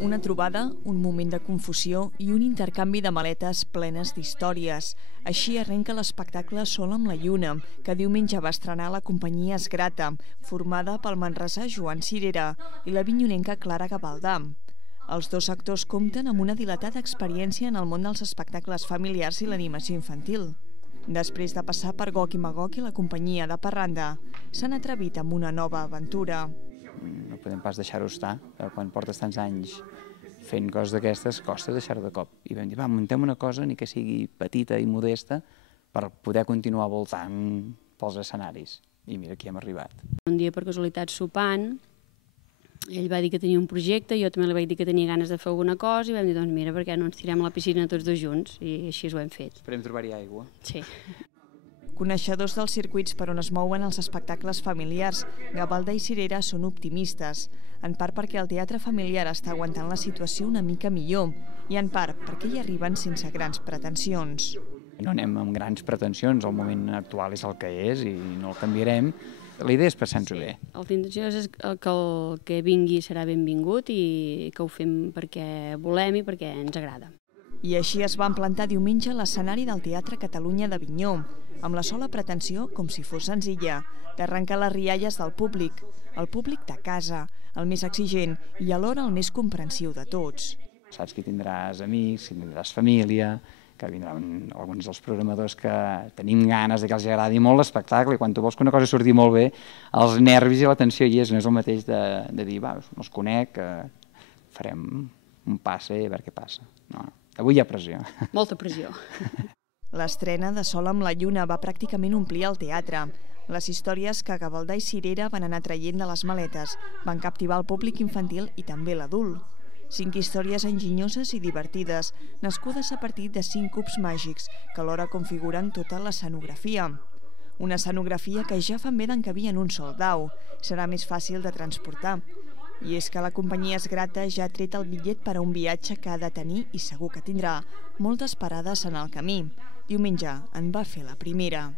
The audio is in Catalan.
Una trobada, un moment de confusió i un intercanvi de maletes plenes d'històries. Així arrenca l'espectacle Sol amb la lluna, que diumenge va estrenar la companyia Esgrata, formada pel manresà Joan Cirera i la vinyonenca Clara Gavaldà. Els dos actors compten amb una dilatada experiència en el món dels espectacles familiars i l'animació infantil. Després de passar per Gog i Magog i la companyia de Parranda, s'han atrevit amb una nova aventura. No podem pas deixar-ho estar. Quan portes tants anys fent coses d'aquestes, costa deixar-ho de cop. I vam dir, va, muntem una cosa, ni que sigui petita i modesta, per poder continuar voltant pels escenaris. I mira, aquí hem arribat. Un dia, per casualitat, sopant, ell va dir que tenia un projecte, jo també li vaig dir que tenia ganes de fer alguna cosa, i vam dir, doncs mira, per què no ens tirem a la piscina tots dos junts? I així ho hem fet. Esperem trobar-hi aigua. Sí. Coneixedors dels circuits per on es mouen els espectacles familiars, Gavaldà i Cirera són optimistes, en part perquè el teatre familiar està aguantant la situació una mica millor i en part perquè hi arriben sense grans pretensions. No anem amb grans pretensions, el moment actual és el que és i no el canviarem. La idea és passar-nos-ho bé. L'intenció és que el que vingui serà benvingut i que ho fem perquè volem i perquè ens agrada. I així es van plantar diumenge a l'escenari del Teatre Catalunya d'Avinyó, amb la sola pretensió, com si fos senzilla, d'arrencar les rialles del públic, el públic de casa, el més exigent i alhora el més comprensiu de tots. Saps que tindràs amics, que tindràs família, que vindran alguns dels programadors que tenim ganes que els agradi molt l'espectacle i quan tu vols que una cosa surti molt bé, els nervis i la tensió hi és, no és el mateix de dir, va, no els conec, farem un passe i a veure què passa. No, avui hi ha pressió. Molta pressió. L'estrena de Sol amb la lluna va pràcticament omplir el teatre. Les històries que Gavaldà i Cirera van anar traient de les maletes van captivar el públic infantil i també l'adult. 5 històries enginyoses i divertides, nascudes a partir de 5 cubs màgics que alhora configuren tota l'escenografia. Una escenografia que ja fan bé d'encabir en un sol dau. Serà més fàcil de transportar. I és que la companyia Esgrata ja ha tret el bitllet per a un viatge que ha de tenir i segur que tindrà moltes parades en el camí. Diumenge en va fer la primera.